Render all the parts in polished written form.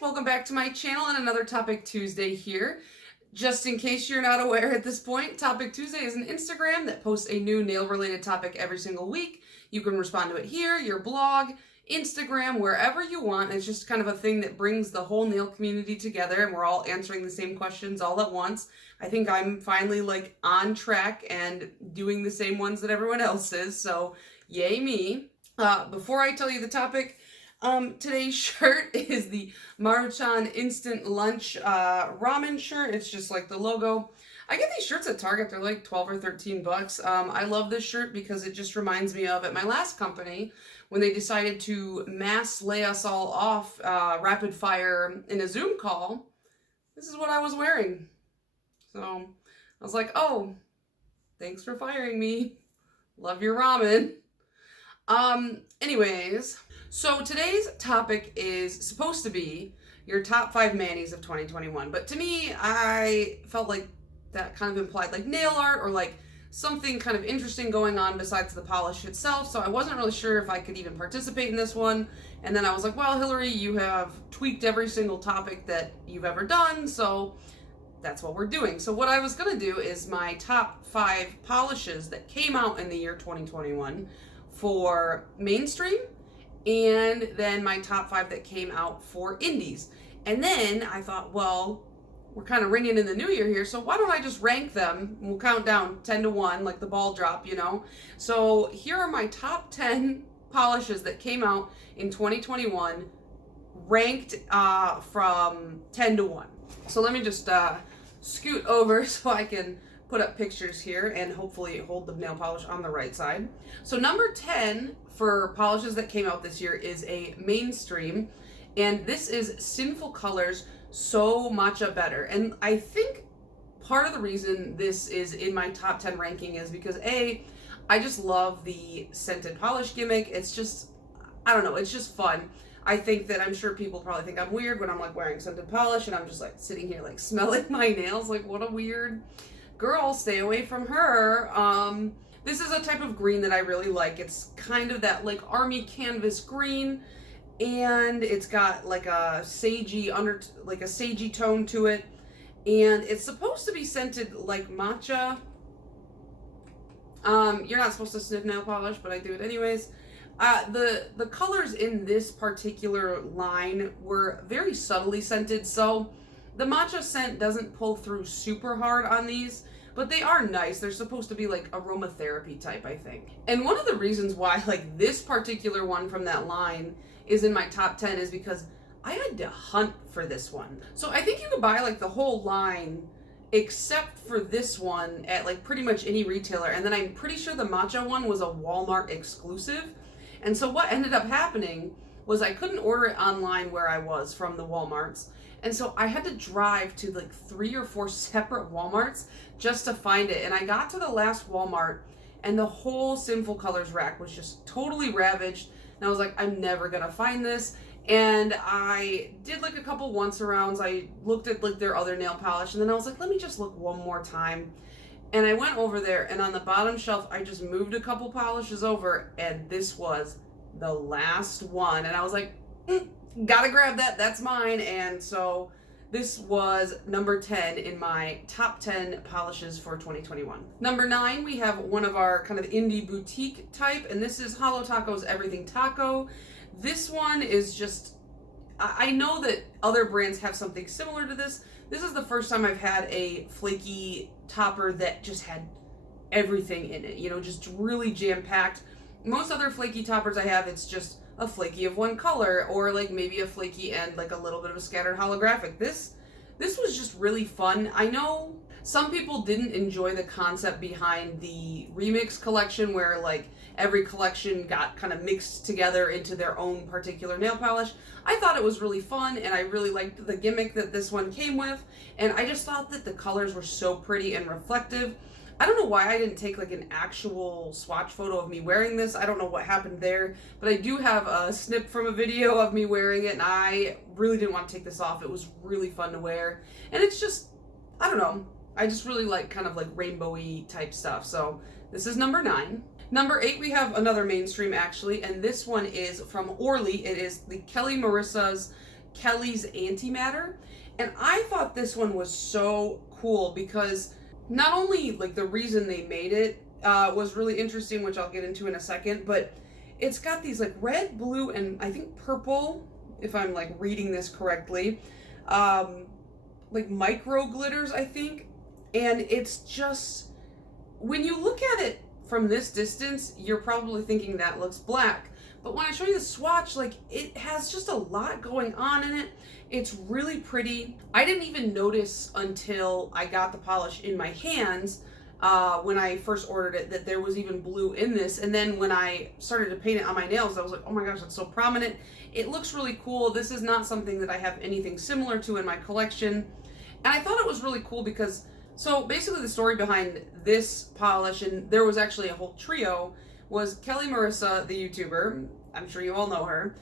welcome back to my channel and another Topic Tuesday here. Just in case you're not aware at this point, Topic Tuesday is an Instagram that posts a new nail-related topic every single week. You can respond to it here, your blog, Instagram, wherever you want. It's just kind of a thing that brings the whole nail community together and we're all answering the same questions all at once. I think I'm finally on track and doing the same ones that everyone else is, so yay me. Before I tell you the topic, today's shirt is the Maruchan Instant Lunch ramen shirt. It's just like the logo. I get these shirts at Target. They're like 12 or 13 bucks. I love this shirt because it just reminds me of at my last company when they decided to mass lay us all off rapid fire in a Zoom call. This is what I was wearing. So I was like, oh, thanks for firing me. Love your ramen. Anyways, so today's topic is supposed to be your top 5 manis of 2021. But to me, I felt like that kind of implied like nail art or like something kind of interesting going on besides the polish itself. So I wasn't really sure if I could even participate in this one. And then I was like, well, Hillary, you have tweaked every single topic that you've ever done. So that's what we're doing. So what I was going to do is my top 5 polishes that came out in the year 2021 for mainstream, and then my top 5 that came out for indies. And then I thought, well, we're kind of ringing in the new year here, so why don't I just rank them? We'll count down 10 to 1, like the ball drop, you know? So here are my top 10 polishes that came out in 2021, ranked from 10 to 1. So let me just scoot over so I can put up pictures here and hopefully hold the nail polish on the right side. So number 10 for polishes that came out this year is a mainstream, and this is Sinful Colors So Matcha Better. And I think part of the reason this is in my top 10 ranking is because I just love the scented polish gimmick. It's just, I don't know, it's just fun. I think that I'm sure people probably think I'm weird when I'm like wearing scented polish and I'm just like sitting here like smelling my nails. Like, what a weird girl, stay away from her. This is a type of green that I really like. It's kind of that like army canvas green, and it's got like a sagey sagey tone to it, and it's supposed to be scented like matcha. You're not supposed to sniff nail polish, but I do it anyways. The colors in this particular line were very subtly scented, so the matcha scent doesn't pull through super hard on these, but they are nice. They're supposed to be like aromatherapy type, I think. And one of the reasons why like this particular one from that line is in my top 10 is because I had to hunt for this one. So I think you could buy like the whole line except for this one at like pretty much any retailer. And then I'm pretty sure the matcha one was a Walmart exclusive. And so what ended up happening was I couldn't order it online where I was from the Walmarts. And so I had to drive to like 3 or 4 separate Walmarts just to find it. And I got to the last Walmart and the whole Sinful Colors rack was just totally ravaged. And I was like, I'm never gonna find this. And I did like a couple once-arounds. I looked at like their other nail polish, and then I was like, let me just look one more time. And I went over there, and on the bottom shelf, I just moved a couple polishes over, and this was the last one. And I was like, gotta grab that, that's mine. And so this was number 10 in my top 10 polishes for 2021. Number 9, we have one of our kind of indie boutique type, and this is Holo Taco's Everything Taco. This one is just, I know that other brands have something similar to this. This is the first time I've had a flaky topper that just had everything in it, you know, just really jam-packed. Most other flaky toppers I have, it's just a flaky of one color, or like maybe a flaky and like a little bit of a scattered holographic. This was just really fun. I know some people didn't enjoy the concept behind the remix collection where like every collection got kind of mixed together into their own particular nail polish. I thought it was really fun, and I really liked the gimmick that this one came with, and I just thought that the colors were so pretty and reflective. I don't know why I didn't take like an actual swatch photo of me wearing this. I don't know what happened there, but I do have a snip from a video of me wearing it, and I really didn't want to take this off. It was really fun to wear, and it's just, I don't know, I just really like kind of like rainbowy type stuff. So this is number 9. Number 8, we have another mainstream actually, and this one is from Orly. It is the Kelli Marissa's Kelli's Antimatter. And I thought this one was so cool because not only like the reason they made it was really interesting, which I'll get into in a second, but it's got these like red, blue, and I think purple, if I'm like reading this correctly, like micro glitters, I think. And it's just, when you look at it from this distance, you're probably thinking that looks black. But when I show you the swatch, like it has just a lot going on in it. It's really pretty. I didn't even notice until I got the polish in my hands when I first ordered it that there was even blue in this. And then when I started to paint it on my nails, I was like, oh my gosh, that's so prominent. It looks really cool. This is not something that I have anything similar to in my collection. And I thought it was really cool because, so basically the story behind this polish, and there was actually a whole trio, was Kelli Marissa, the YouTuber. I'm sure you all know her.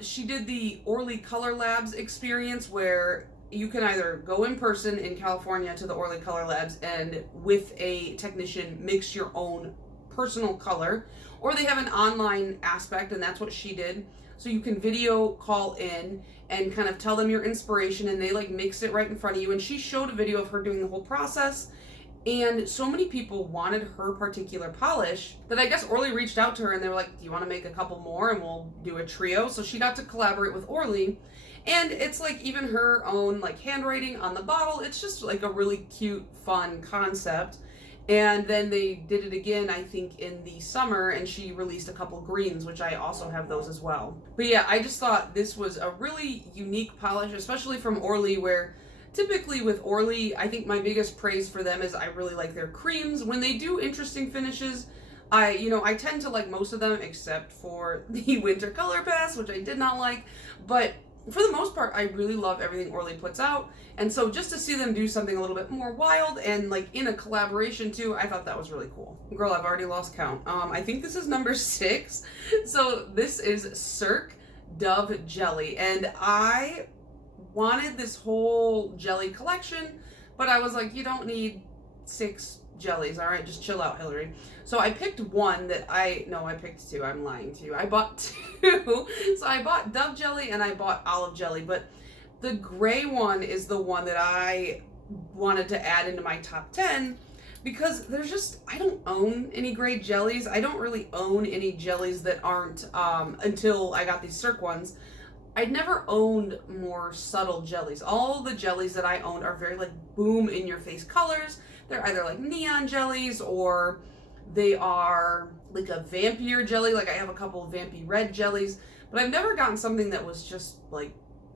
She did the Orly Color Labs experience where you can either go in person in California to the Orly Color Labs and with a technician mix your own personal color, or they have an online aspect, and that's what she did. So you can video call in and kind of tell them your inspiration, and they like mix it right in front of you. And she showed a video of her doing the whole process. And so many people wanted her particular polish that I guess Orly reached out to her and they were like, do you want to make a couple more and we'll do a trio? So she got to collaborate with Orly. And it's like even her own like handwriting on the bottle. It's just like a really cute, fun concept. And then they did it again, I think, in the summer, and she released a couple greens, which I also have those as well. But yeah, I just thought this was a really unique polish, especially from Orly, where typically with Orly, I think my biggest praise for them is I really like their creams. When they do interesting finishes, I tend to like most of them except for the Winter Color Pass, which I did not like. But for the most part, I really love everything Orly puts out. And so just to see them do something a little bit more wild and like in a collaboration too, I thought that was really cool. Girl, I've already lost count. I think this is number 6. So this is Cirque Dove Jelly. And I wanted this whole jelly collection, but I was like, you don't need 6 jellies. All right, just chill out, Hillary. So I picked one that I picked 2. I'm lying to you. I bought 2. So I bought Dove Jelly and I bought Olive Jelly, but the gray one is the one that I wanted to add into my top 10 because I don't own any gray jellies. I don't really own any jellies that aren't, until I got these Cirque ones. I'd never owned more subtle jellies. All the jellies that I owned are very like boom in your face colors. They're either like neon jellies or they are like a vampier jelly. Like I have a couple of vampy red jellies, but I've never gotten something that was just like,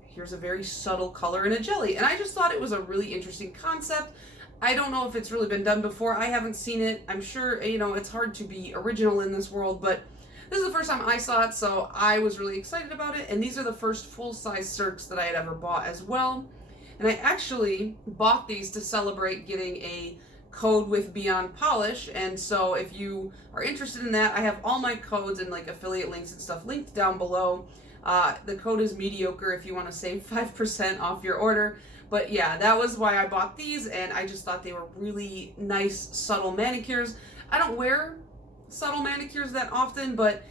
here's a very subtle color in a jelly. And I just thought it was a really interesting concept. I don't know if it's really been done before. I haven't seen it. I'm sure, it's hard to be original in this world, but this is the first time I saw it, so I was really excited about it. And these are the first full-size Cirques that I had ever bought as well. And I actually bought these to celebrate getting a code with Beyond Polish. And so if you are interested in that, I have all my codes and like affiliate links and stuff linked down below. The code is mediocre if you want to save 5% off your order. But yeah, that was why I bought these, and I just thought they were really nice, subtle manicures. I don't wear subtle manicures that often, but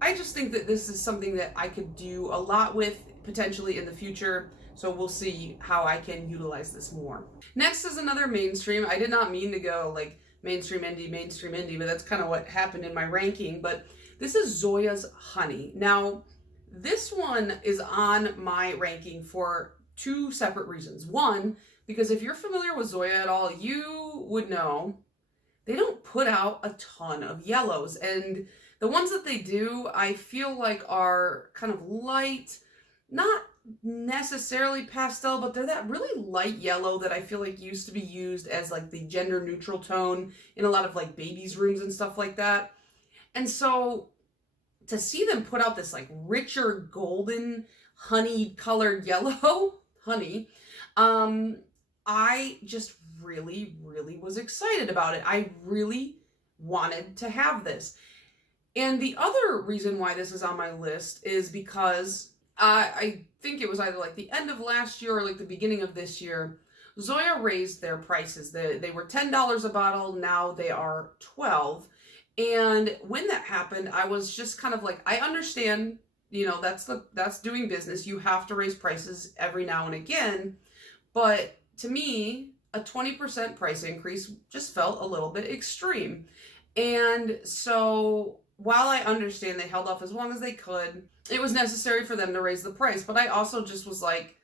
I just think that this is something that I could do a lot with potentially in the future. So we'll see how I can utilize this more. Next is another mainstream. I did not mean to go like mainstream indie, but that's kind of what happened in my ranking. But this is Zoya's Honey. Now, this one is on my ranking for 2 separate reasons. One, because if you're familiar with Zoya at all, you would know they don't put out a ton of yellows. And the ones that they do, I feel like are kind of light, not necessarily pastel, but they're that really light yellow that I feel like used to be used as like the gender neutral tone in a lot of like babies' rooms and stuff like that. And so to see them put out this like richer golden honey colored yellow, honey, I just really was excited about it. I really wanted to have this. And the other reason why this is on my list is because I think it was either like the end of last year or like the beginning of this year, Zoya raised their prices. They were $10 a bottle, now they are $12. And when that happened, I was just kind of like, I understand you know, that's doing business. You have to raise prices every now and again. But to me, a 20% price increase just felt a little bit extreme. And so while I understand they held off as long as they could, it was necessary for them to raise the price. But I also just was like,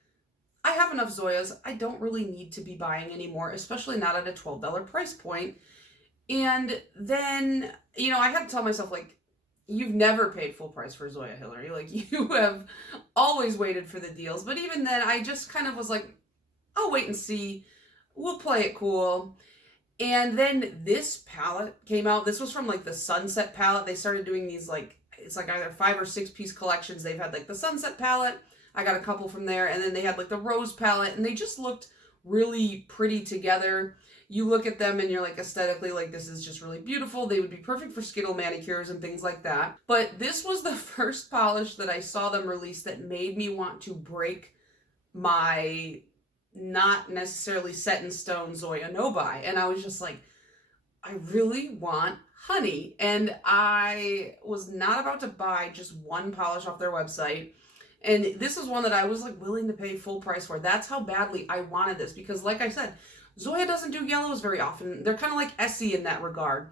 I have enough Zoyas. I don't really need to be buying anymore, especially not at a $12 price point. And then, you know, I had to tell myself, like, you've never paid full price for Zoya, Hillary. Like, you have always waited for the deals. But even then, I just kind of was like, I'll wait and see. We'll play it cool. And then this palette came out. This was from like the Sunset palette. They started doing these like, it's like either 5 or 6 piece collections. They've had like the Sunset palette. I got a couple from there. And then they had like the Rose palette. And they just looked really pretty together. You look at them and you're like aesthetically like this is just really beautiful. They would be perfect for Skittle manicures and things like that. But this was the first polish that I saw them release that made me want to break my not necessarily set in stone Zoya no buy. And I was just like, I really want honey. And I was not about to buy just one polish off their website. And this is one that I was like willing to pay full price for. That's how badly I wanted this because like I said, Zoya doesn't do yellows very often. They're kind of like Essie in that regard.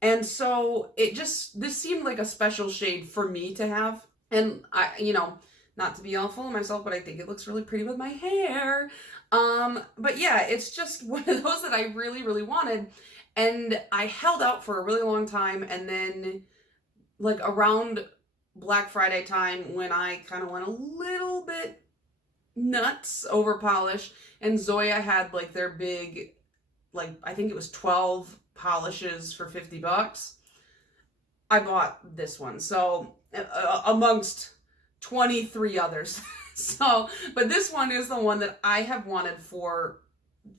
And so this seemed like a special shade for me to have. And I, you know, not to be all full of myself, but I think it looks really pretty with my hair. But yeah, it's just one of those that I really, really wanted. And I held out for a really long time. And then like around Black Friday time when I kind of went a little bit nuts over polish, and Zoya had like their big, like I think it was 12 polishes for $50. I bought this one. So amongst 23 others. So, but this one is the one that I have wanted for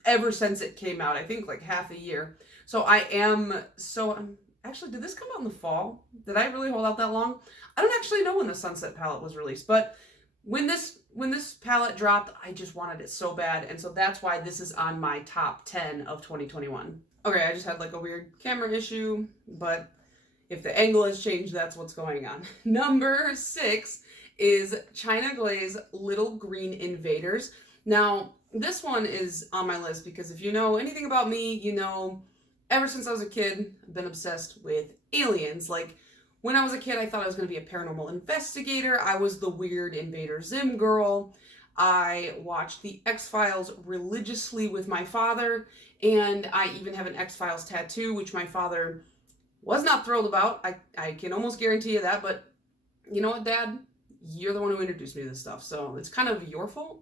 ever since it came out. I think like half a year. So actually, did this come out in the fall? Did I really hold out that long? I don't actually know when the Sunset palette was released, but when this palette dropped, I just wanted it so bad. And so that's why this is on my top 10 of 2021. Okay, I just had like a weird camera issue, but if the angle has changed, that's what's going on. Number 6 is China Glaze Little Green Invaders. Now, this one is on my list because if you know anything about me, you know, ever since I was a kid, I've been obsessed with aliens. Like, when I was a kid, I thought I was going to be a paranormal investigator. I was the weird Invader Zim girl. I watched the X-Files religiously with my father, and I even have an X-Files tattoo, which my father was not thrilled about. I can almost guarantee you that, but you know what, Dad? You're the one who introduced me to this stuff, so it's kind of your fault.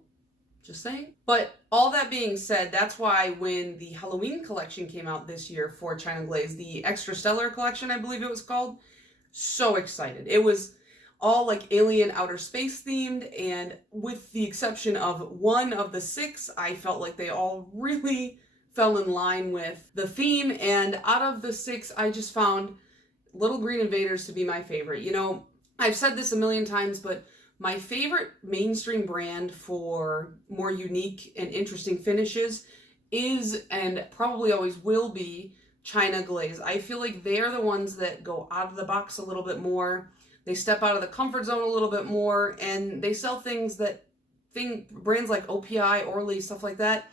Just saying. But all that being said, that's why when the Halloween collection came out this year for China Glaze, the Extra Stellar collection, I believe it was called, so excited. It was all like alien outer space themed, and with the exception of one of the 6, I felt like they all really fell in line with the theme. And out of the 6, I just found Little Green Invaders to be my favorite. You know, I've said this a million times, but my favorite mainstream brand for more unique and interesting finishes is, and probably always will be, China Glaze. I feel like they're the ones that go out of the box a little bit more. They step out of the comfort zone a little bit more, and they sell things that brands like OPI, Orly, stuff like that,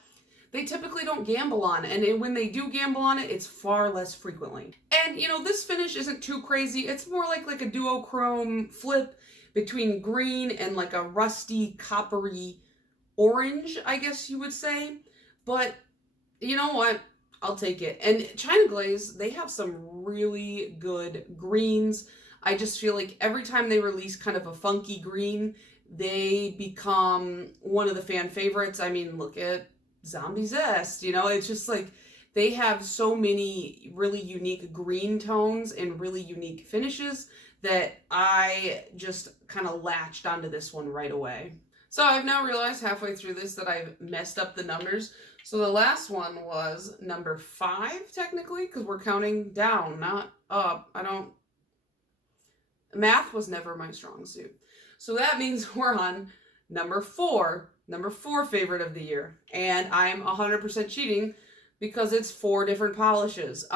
they typically don't gamble on. And when they do gamble on it, it's far less frequently. And you know, this finish isn't too crazy. It's more like a duochrome flip between green and like a rusty coppery orange, I guess you would say. But you know what? I'll take it. And China Glaze, they have some really good greens. I just feel like every time they release kind of a funky green, they become one of the fan favorites. I mean, look at Zombie Zest, you know, it's just like they have so many really unique green tones and really unique finishes that I just kind of latched onto this one right away. So I've now realized halfway through this that I've messed up the numbers. So the last one was number 5, technically, because we're counting down, not up. Math was never my strong suit. So that means we're on number 4 favorite of the year. And I'm 100% cheating because it's 4 different polishes.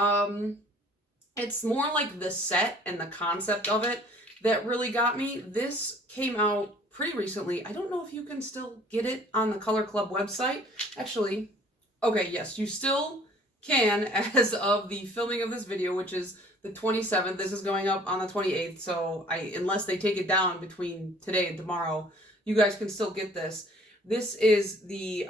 It's more like the set and the concept of it that really got me. This came out pretty recently. I don't know if you can still get it on the Color Club website. Actually, okay, yes, you still can as of the filming of this video, which is the 27th. This is going up on the 28th, so unless they take it down between today and tomorrow, you guys can still get this. This is the,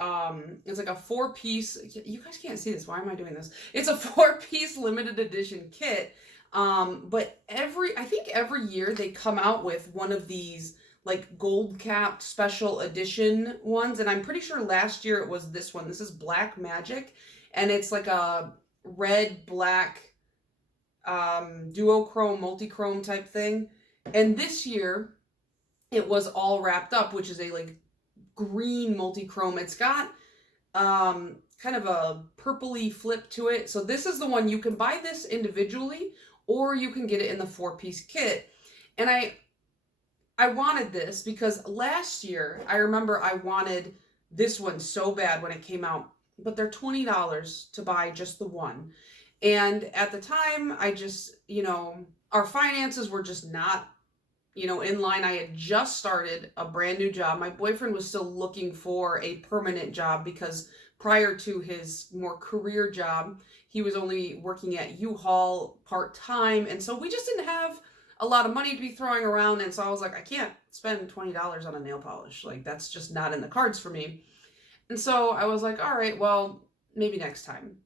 it's like a 4-piece, you guys can't see this, why am I doing this? It's a 4-piece limited edition kit, but I think every year they come out with one of these, like, gold-capped special edition ones, and I'm pretty sure last year it was this one. This is Black Magic, and it's like a red-black duochrome, multi-chrome type thing, and this year it was all wrapped up, which is a, like, green multi-chrome. It's got kind of a purpley flip to it. So this is the one. You can buy this individually or you can get it in the 4-piece kit. And I wanted this because last year I remember I wanted this one so bad when it came out, but they're $20 to buy just the one. And at the time I just, our finances were just not in line. I had just started a brand new job. My boyfriend was still looking for a permanent job because prior to his more career job, he was only working at U-Haul part-time. And so we just didn't have a lot of money to be throwing around. And so I was like, I can't spend $20 on a nail polish. Like, that's just not in the cards for me. And so I was like, all right, well, maybe next time.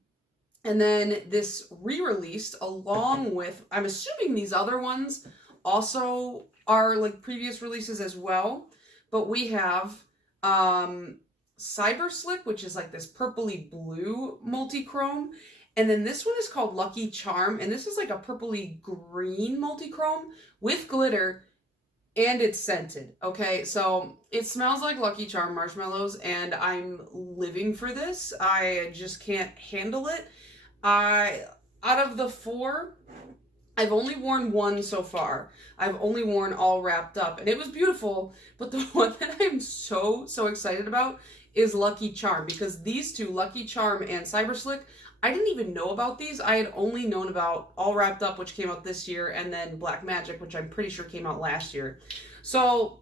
And then this re-released along with, I'm assuming these other ones also are like previous releases as well, but we have Cyber Slick, which is like this purpley blue multi-chrome, and then this one is called Lucky Charm, and this is like a purpley green multi-chrome with glitter, and it's scented. Okay, so it smells like Lucky Charm marshmallows, and I'm living for this. I just can't handle it. Out of the 4, I've only worn one so far. I've only worn all wrapped up, and it was beautiful, but the one that I'm so excited about is Lucky Charm, because these two, Lucky Charm and Cyber Slick, I didn't even know about these. I had only known about All Wrapped Up, which came out this year, and then Black Magic, which I'm pretty sure came out last year. So,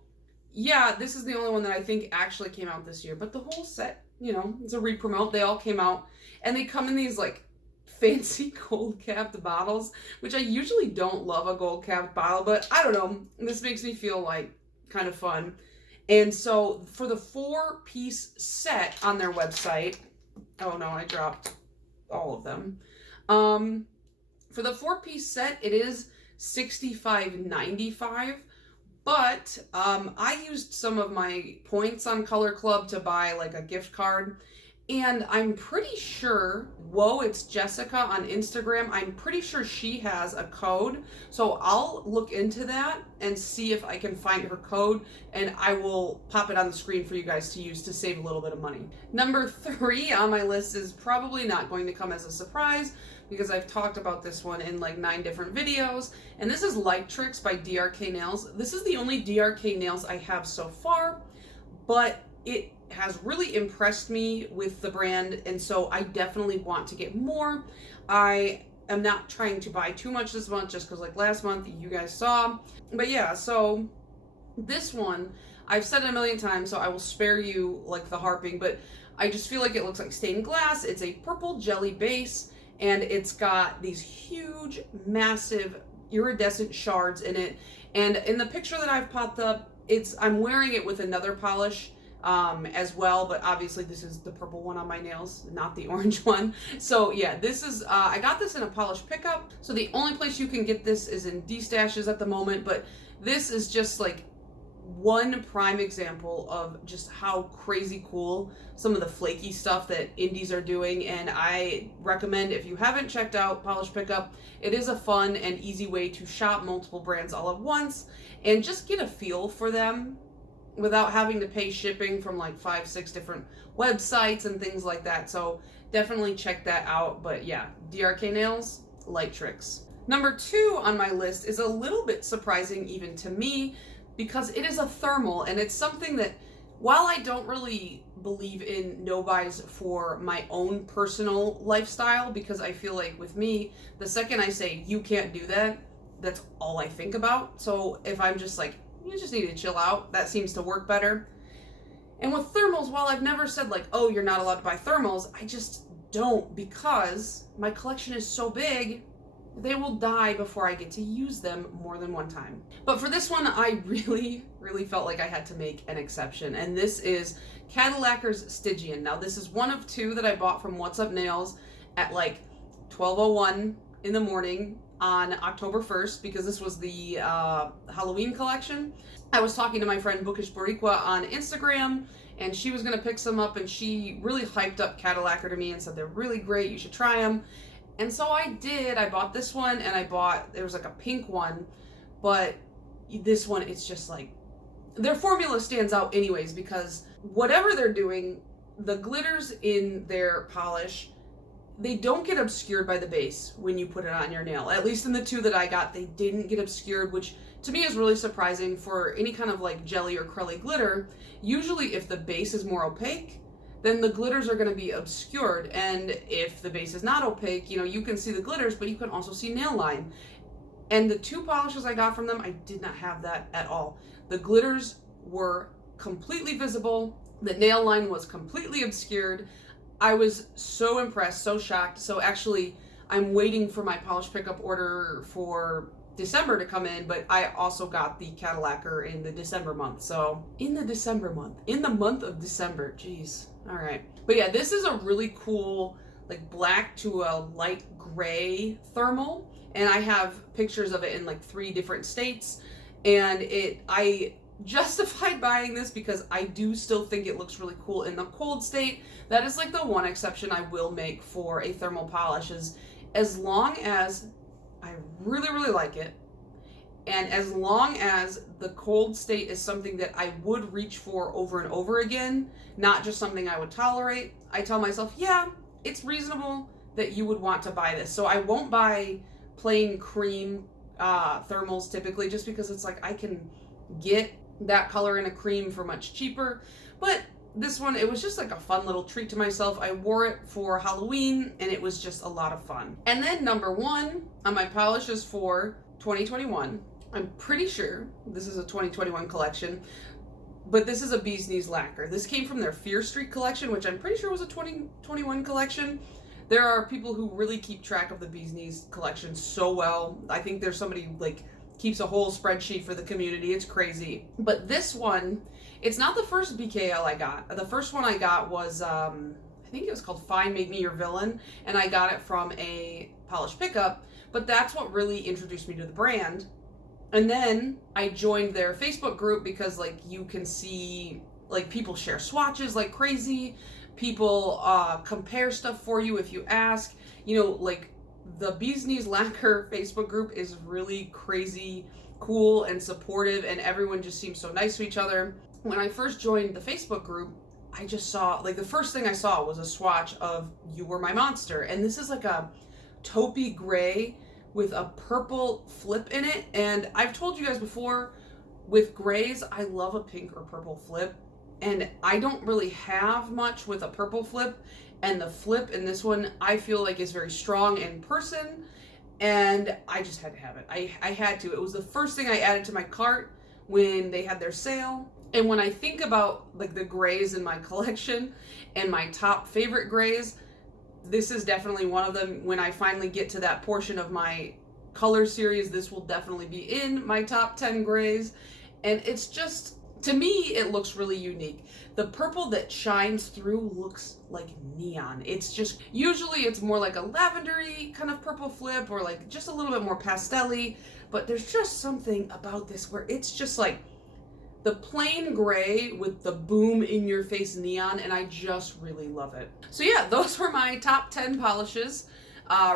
yeah, this is the only one that I think actually came out this year, but the whole set, it's a re-promote. They all came out, and they come in these, like, fancy gold-capped bottles, which I usually don't love a gold-capped bottle, but I don't know, this makes me feel like kind of fun. And so for the 4-piece set on their website, oh no, I dropped all of them. For the 4-piece set, it is $65.95, but I used some of my points on Color Club to buy like a gift card. And I'm pretty sure, whoa, it's Jessica on Instagram. I'm pretty sure she has a code. So I'll look into that and see if I can find her code, and I will pop it on the screen for you guys to use to save a little bit of money. Number 3 on my list is probably not going to come as a surprise because I've talked about this one in like 9 different videos. And this is Light Tricks by DRK Nails. This is the only DRK Nails I have so far, but it has really impressed me with the brand, and so I definitely want to get more. I am not trying to buy too much this month just because like last month you guys saw. But yeah, so this one, I've said it a million times, so I will spare you like the harping, but I just feel like it looks like stained glass. It's a purple jelly base, and it's got these huge, massive, iridescent shards in it. And in the picture that I've popped up, I'm wearing it with another polish as well, but obviously this is the purple one on my nails, not the orange one. So yeah, this is I got this in a polish pickup, so the only place you can get this is in D-stashes at the moment, but this is just like one prime example of just how crazy cool some of the flaky stuff that indies are doing. And I recommend, if you haven't checked out Polish Pickup, it is a fun and easy way to shop multiple brands all at once and just get a feel for them without having to pay shipping from like 5-6 different websites and things like that. So definitely check that out. But yeah, DRK Nails, Light Tricks. Number 2 on my list is a little bit surprising even to me because it is a thermal, and it's something that, while I don't really believe in no buys for my own personal lifestyle, because I feel like with me, the second I say you can't do that, that's all I think about. So if I'm just like, you just need to chill out, that seems to work better. And with thermals, while I've never said like, oh, you're not allowed to buy thermals, I just don't, because my collection is so big, they will die before I get to use them more than one time. But for this one, I really felt like I had to make an exception. And this is Cadillacquer's Stygian. Now this is one of two that I bought from What's Up Nails at like 12:01 in the morning on October 1st, because this was the Halloween collection. I was talking to my friend Bookish Boricua on Instagram, and she was going to pick some up, and she really hyped up Cadillacquer to me and said they're really great, you should try them. And so I did. I bought this one, and there was like a pink one, but this one, it's just like, their formula stands out anyways, because whatever they're doing, the glitters in their polish, they don't get obscured by the base when you put it on your nail. At least in the two that I got, they didn't get obscured, which to me is really surprising for any kind of like jelly or crelly glitter. Usually if the base is more opaque, then the glitters are going to be obscured. And if the base is not opaque, you know, you can see the glitters, but you can also see nail line. And the two polishes I got from them, I did not have that at all. The glitters were completely visible. The nail line was completely obscured. I was so impressed, so shocked. So actually, I'm waiting for my polish pickup order for December to come in, but I also got the Cadillacquer in the December month. So in the month of December, geez. All right. But yeah, this is a really cool, like black to a light gray thermal. And I have pictures of it in like 3 different states. And I justified buying this because I do still think it looks really cool in the cold state. That is like the one exception I will make for a thermal polish, is as long as I really like it, and as long as the cold state is something that I would reach for over and over again, not just something I would tolerate, I tell myself, yeah, it's reasonable that you would want to buy this. So I won't buy plain cream thermals typically, just because it's like I can get that color in a cream for much cheaper. But this one, it was just like a fun little treat to myself. I wore it for Halloween, and it was just a lot of fun. And then number 1 on my polishes for 2021, I'm pretty sure this is a 2021 collection, but this is a Bee's Knees lacquer. This came from their Fear Street collection, which I'm pretty sure was a 2021 collection. There are people who really keep track of the Bee's Knees collection so well. I think there's somebody like keeps a whole spreadsheet for the community. It's crazy. But this one, it's not the first BKL I got. The first one I got was, I think it was called Fine Make Me Your Villain, and I got it from a polish pickup, but that's what really introduced me to the brand. And then I joined their Facebook group because like you can see like people share swatches like crazy. People compare stuff for you if you ask. You know, like the Bee's Knees Lacquer Facebook group is really crazy, cool, and supportive, and everyone just seems so nice to each other. When I first joined the Facebook group, I just saw, like the first thing I saw was a swatch of You Were My Monster. And this is like a taupey gray with a purple flip in it. And I've told you guys before, with grays, I love a pink or purple flip. And I don't really have much with a purple flip. And the flip in this one, I feel like is very strong in person. And I just had to have it. I had to. It was the first thing I added to my cart when they had their sale. And when I think about like the grays in my collection and my top favorite grays, this is definitely one of them. When I finally get to that portion of my color series, this will definitely be in my top 10 grays. And it's just, to me, it looks really unique. The purple that shines through looks like neon. It's just, usually it's more like a lavendery kind of purple flip, or like just a little bit more pastel-y, but there's just something about this where it's just like the plain gray with the boom in your face neon, and I just really love it. So yeah, those were my top 10 polishes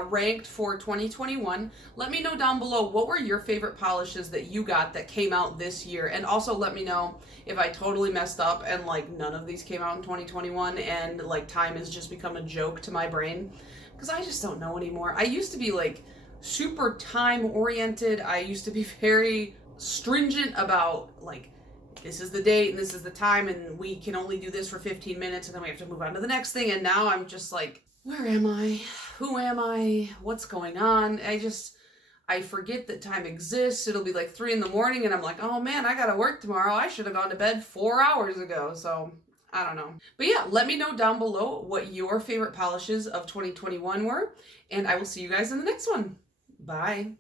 ranked for 2021. Let me know down below, what were your favorite polishes that you got that came out this year? And also let me know if I totally messed up and like none of these came out in 2021 and like time has just become a joke to my brain, because I just don't know anymore. I used to be like super time oriented. I used to be very stringent about like, this is the date and this is the time and we can only do this for 15 minutes and then we have to move on to the next thing. And now I'm just like, where am I? Who am I? What's going on? I forget that time exists. It'll be like 3 in the morning and I'm like, oh man, I gotta work tomorrow. I should have gone to bed 4 hours ago. So I don't know. But yeah, let me know down below what your favorite polishes of 2021 were, and I will see you guys in the next one. Bye.